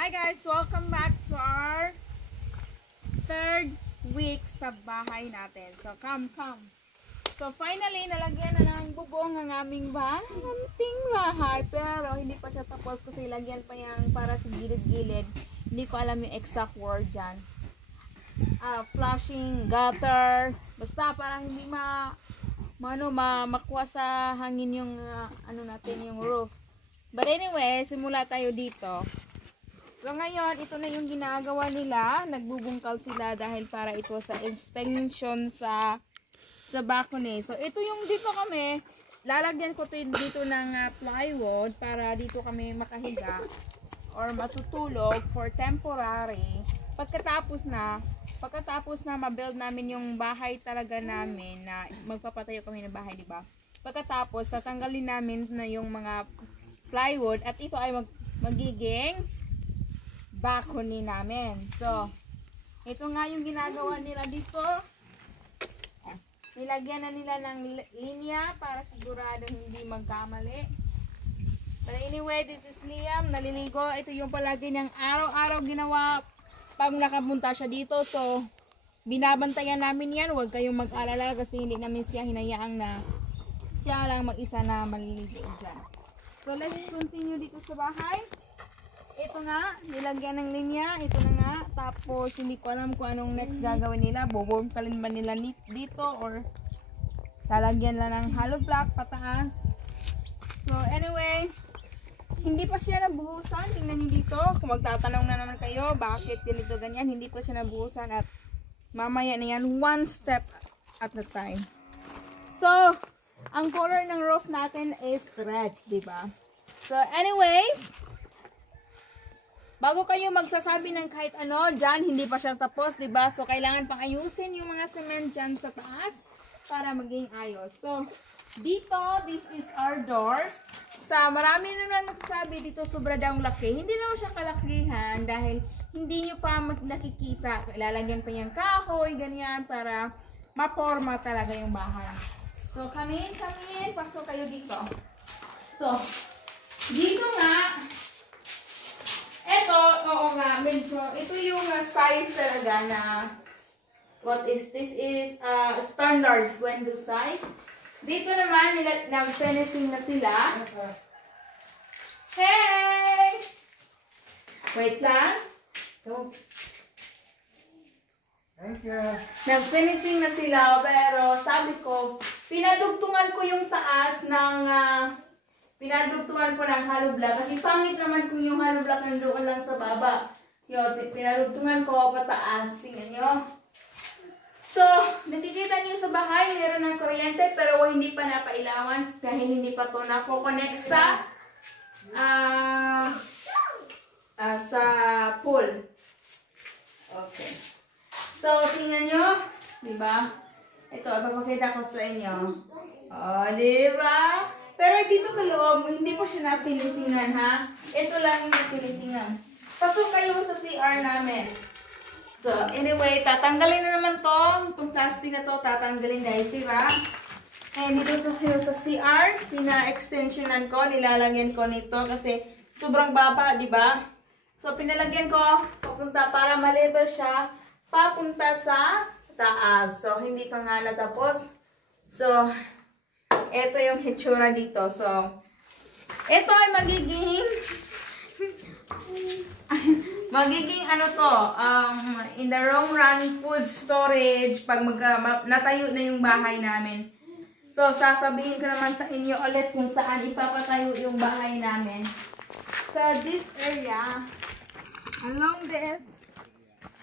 Hi guys! Welcome back to our third week sa bahay natin. So, come. So, finally, nalagyan na ng bubong ang aming bahay. Pero, hindi pa siya tapos kasi lagyan pa yan para sa gilid-gilid. Hindi ko alam yung exact word dyan. Flushing, gutter. Basta, parang hindi makuha sa hangin yung, yung roof. But anyway, simula tayo dito. So ngayon, ito na yung ginagawa nila. Nagbubungkal sila dahil para ito sa extension sa balcony. So ito yung dito kami, lalagyan ko dito ng plywood para dito kami makahiga or matutulog for temporary. Pagkatapos na ma-build namin yung bahay talaga namin na magpapatayo kami ng bahay, di ba? Pagkatapos, tatanggalin namin na yung mga plywood at ito ay magiging balcony namin. So, ito nga yung ginagawa nila dito. Nilagyan na nila ng linya para sigurado hindi magkamali. But anyway, this is Liam. Naliligo. Ito yung palagi niyang araw-araw ginawa pag nakapunta siya dito. So, binabantayan namin yan. Huwag kayong mag-alala kasi hindi namin siya hinayaang na siya lang mag-isa na maliligo dyan. So, let's continue dito sa bahay. Ito nga, nilagyan ng linya. Ito na nga. Tapos, hindi ko alam kung anong next gagawin nila. Bubungkalin ba nila dito or lalagyan lang ng hollow block pataas. So, anyway, hindi pa siya nabuhusan. Tingnan nyo dito. Kung magtatanong na naman kayo, bakit ganito ganyan, hindi pa siya nabuhusan at mamaya na yan, one step at a time. So, ang color ng roof natin is red, diba? So, anyway, bago kayo magsasabi ng kahit ano, dyan, hindi pa siya tapos, diba? So, kailangan pang ayusin yung mga cement dyan sa taas para maging ayos. So, dito, this is our door. Sa marami naman magsasabi dito, sobra daw laki. Hindi naman siya kalakihan dahil hindi nyo pa nakikita. Ilalagyan pa yung kahoy, ganyan, para maporma talaga yung bahay. So, come in. Pasok kayo dito. So, dito nga, ito yung size talaga na, this is standards window size. Dito naman, nag-finishing na sila. Hey! Wait lang. Thank you. Nag-finishing na sila, pero sabi ko, pinadugtungan ko yung taas ng pinadugtungan ko ng hollow block kasi pangit naman kung yung hollow block nandoon lang sa baba. Yun, pinadugtungan ko pataas. Tingnan nyo. So, nakikita nyo sa bahay, meron ng kuryente pero hindi pa napailawan dahil hindi pa to napo-connect sa pool. Okay. So, tingnan nyo. Diba? Ito, ipapakita ko sa inyo. Oh, diba? Pero dito sa loob, hindi ko siya na-finisingan, ha? Ito lang yung na-finisingan. Pasok kayo sa CR namin. So, anyway, tatanggalin na naman to. Itong plastic na to, tatanggalin dahil sira. And dito sa CR, pina-extensionan ko, nilalagyan ko nito kasi sobrang baba, di ba? So, pinalagyan ko, papunta para ma-level siya, papunta sa taas. So, hindi pa nga natapos. So, ito yung hitsura dito. So, ito ay magiging ano to, in the long run, food storage, pag natayo na yung bahay namin. So, sasabihin ko naman sa inyo ulit kung saan ipapatayo yung bahay namin. So, this area, along this,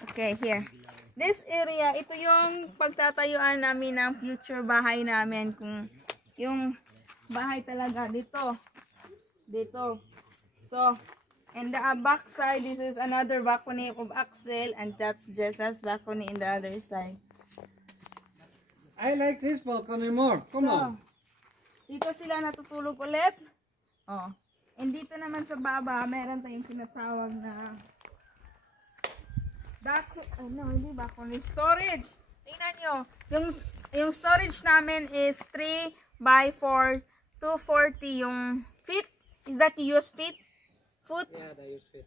okay, here. This area, ito yung pagtatayuan namin ng future bahay namin. Kung yung bahay talaga dito. So, and the back side, this is another balcony of Axel, and that's Jessa's balcony in the other side. I like this balcony more. Come on. Dito sila natutulog ulit. Oh. And dito naman sa baba, meron tayong tinatawag na hindi balcony, storage. Tingnan nyo. Yung storage namin is 3 by 4, 240 yung feet. Is that you use feet? Foot? Yeah, they use feet.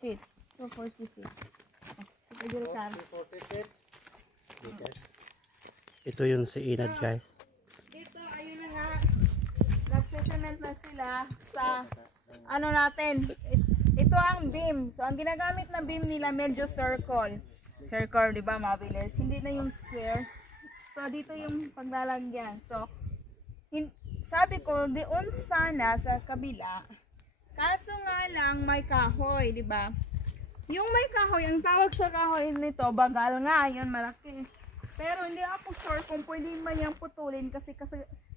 feet. 240 feet. Ito yung car. 40 feet. Ito yung si Inad, guys. Dito, ayun na nga. Nag-cement na sila sa ano natin. Ito ang beam. So, ang ginagamit na beam nila medyo circle. Circle, di ba? Mabilis. Hindi na yung square. So, dito yung paglalagyan. So, sabi ko, doon sana sa kabila. Kaso nga lang, may kahoy, di ba? Yung may kahoy, ang tawag sa kahoy nito, bagal nga. Yun, malaki. Pero hindi ako sure kung pwede ba yung putulin kasi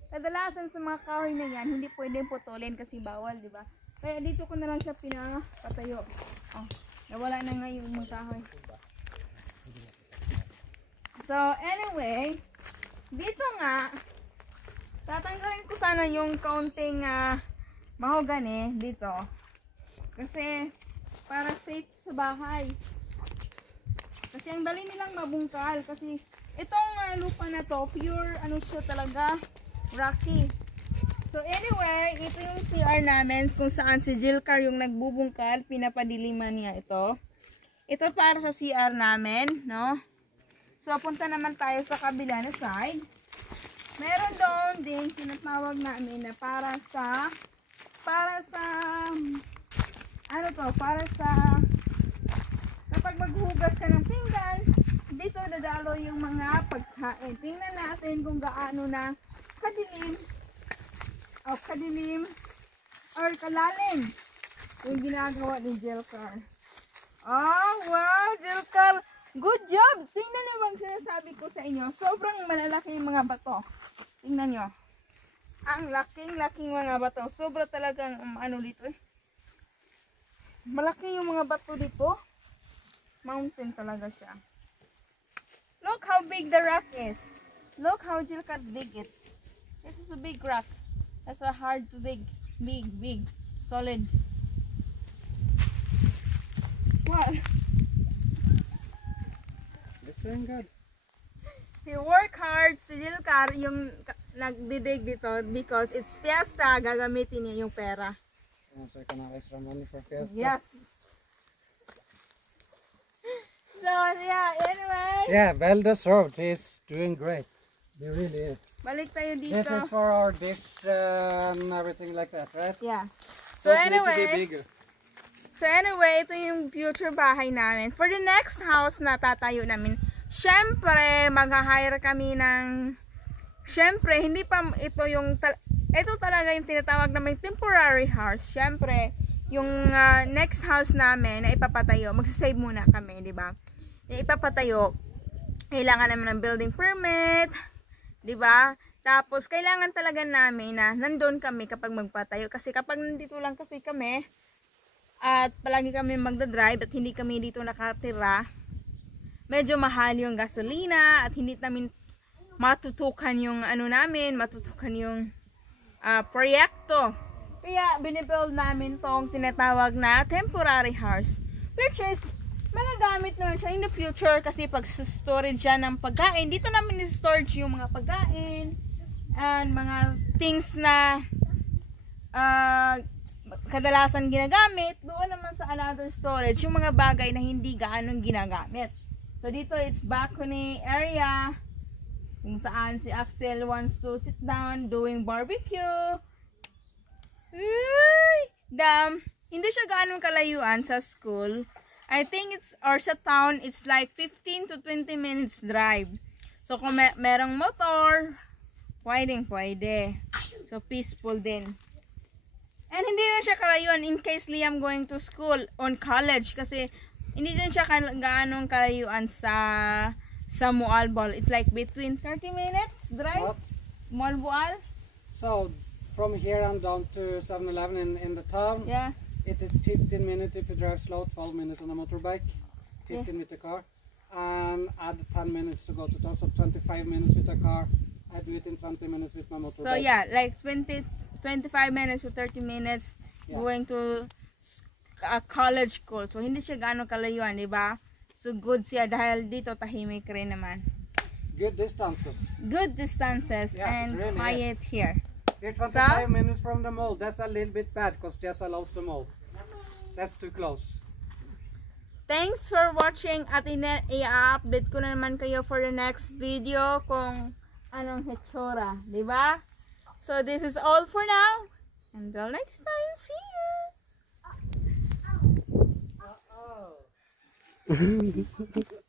kadalasan sa mga kahoy na yan, hindi pwedeng putulin kasi bawal, di ba? Kaya dito ko na lang siya pinapatayo. Oh, nawala na nga yung mga kahoy. So, anyway, dito nga, tatanggalin ko sana yung kaunting mahogany dito. Kasi, para safe sa bahay. Kasi ang dali nilang mabungkal. Kasi, itong lupa na to, pure, ano siya talaga, rocky. So, anyway, ito yung CR namin kung saan si Jilcar yung nagbubungkal. Pinapadiliman niya ito. Ito para sa CR namin, no? So, punta naman tayo sa kabila na side. Meron doon din tinatawag namin na para sa kapag maghugas ka ng pinggan, dito dadalo yung mga pagkain. Tingnan natin kung gaano na kadilim or kalalim yung ginagawa ni Jilcar. Oh, wow, Jilcar! Good job! Tingnan nyo bang sinasabi ko sa inyo. Sobrang malalaki yung mga bato. Tingnan nyo. Ang laking mga bato. Sobra talagang ano dito eh. Malaki yung mga bato dito. Mountain talaga siya. Look how big the rock is. Look how Jilcar dig it. This is a big rock. That's so hard to dig. Big. Solid. What? Doing good. He work hard si Jilcar yung nagdidig dito because it's fiesta, gagamitin niya yung pera. So I can have extra money for fiesta. Yes. So yeah, anyway. Yeah, well deserved. He's doing great. He really is. Balik tayo dito. This is for our dish and everything like that, right? Yeah. So So it needs to be anyway, bigger. ito yung future bahay namin. For the next house na tatayo namin, syempre, mag-hire kami ng, syempre, hindi pa ito yung, ito talaga yung tinatawag namin temporary house. Syempre, yung next house namin na ipapatayo, magsasave muna kami, di ba? Ipapatayo, kailangan namin ng building permit, di ba? Tapos, kailangan talaga namin na nandun kami kapag magpatayo. Kasi kapag nandito lang kasi kami, at palagi kami magdadrive at hindi kami dito nakatira, medyo mahal yung gasolina at hindi namin matutukan yung ano namin, matutukan yung proyekto. Kaya binibuild namin tong tinatawag na temporary house, which is magagamit naman siya in the future kasi pag storage siya ng pagkain, dito namin i-storage yung mga pagkain and mga things na kadalasan ginagamit. Doon naman sa another storage yung mga bagay na hindi gaanong ginagamit. So dito it's balcony area kung saan si Axel wants to sit down doing barbecue. Hindi siya gaanong kalayuan sa school. I think it's, or sa town, it's like 15 to 20 minutes drive. So kung merong motor, pwede. So peaceful din. And hindi na siya kalayuan in case Liam going to school on college kasi hindi din siya gaanong kalayuan sa Moalboal. It's like between 30 minutes drive. What? Moalboal. So from here and down to 7-Eleven in the town, Yeah. it is 15 minutes if you drive slow, 12 minutes on a motorbike, 15 with the car, and add 10 minutes to go to town, so 25 minutes with the car. I do it in 20 minutes with my motorbike. So yeah, like 25 minutes to 30 minutes going to college school. So hindi siya gaano kalayuan, di ba? So good siya dahil dito tahimik rin naman. Good distances. Good distances Yeah, and really quiet here. We're 25 minutes from the mall. That's a little bit bad because Jessa loves the mall. That's too close. Thanks for watching at i-update ko na naman kayo for the next video kung anong hitsura, di ba? So this is all for now. Until next time, see you!